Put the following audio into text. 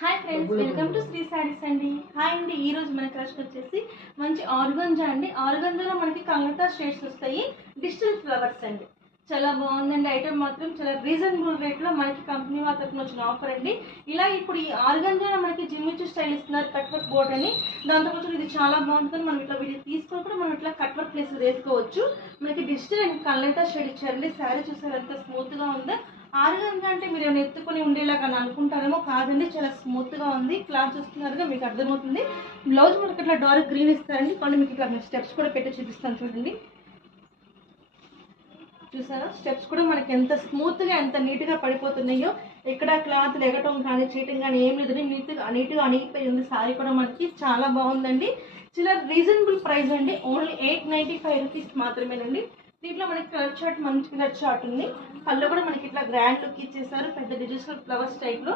Hi friends, welcome to Sri Sarees అండి. Hi అండి, ఈ రోజు మన కలెక్షన్ వచ్చేసి మంచి ఆర్గంజా అండి. ఆర్గంజాలో మనకి కంగతా షేడ్స్ వస్తాయి. డిజిటల్ ఫ్లవర్స్ అండి. చాలా బాగుందండి. ఐటమ్ మాత్రం చాలా రీజనబుల్ రేట్లో మనకి కంపెనీ వాళ్ళ తరఫున వచ్చిన ఆఫర్ అండి. ఇలా ఇప్పుడు ఈ ఆర్గంజాలో మనకి జిమ్మిచు స్టైల్ ఇస్తున్నారు, కట్ వర్క్ బోర్డ్ అని. దాంతో కొంచెం ఇది చాలా బాగుంటుంది. మనం ఇట్లా వీడియో తీసుకొని కూడా మనం ఇట్లా కట్ వర్క్ ప్లేస్ వేసుకోవచ్చు. మనకి డిజిటల్ అండ్ కంగతా షేడ్ ఇచ్చారండి. శారీ చూసారు ఎంత స్మూత్గా ఉందో. ఆర్గంజా అంటే మీరు ఏమైనా ఎత్తుకొని ఉండేలాగా అనుకుంటారేమో, కాదండి, చాలా స్మూత్గా ఉంది. క్లాత్ చూస్తున్నారుగా మీకు అర్థమవుతుంది. బ్లౌజ్ మనకి ఇట్లా డార్క్ గ్రీన్ ఇస్తారండి. కొన్ని మీకు ఇట్లా స్టెప్స్ కూడా పెట్టి చూపిస్తాను చూడండి. చూసారా, స్టెప్స్ కూడా మనకి ఎంత స్మూత్గా ఎంత నీట్గా పడిపోతున్నాయో. ఎక్కడ క్లాత్ ఎగటం కానీ చీటింగ్ కానీ ఏం లేదు, నీట్గా అణిగిపోయి ఉంది. సారీ కూడా మనకి చాలా బాగుందండి. చాలా రీజనబుల్ ప్రైస్ అండి. ఓన్లీ 895 రూపీస్ మాత్రమేనండి. దీంట్లో మనకి కలర్ చార్ట్, మంచి కలర్ చార్ట్ ఉంది. పళ్ళు కూడా మనకి ఇట్లా గ్రాండ్ లుక్ ఇచ్చేసారు, పెద్ద డిజిటల్ ఫ్లవర్స్ టైప్లో.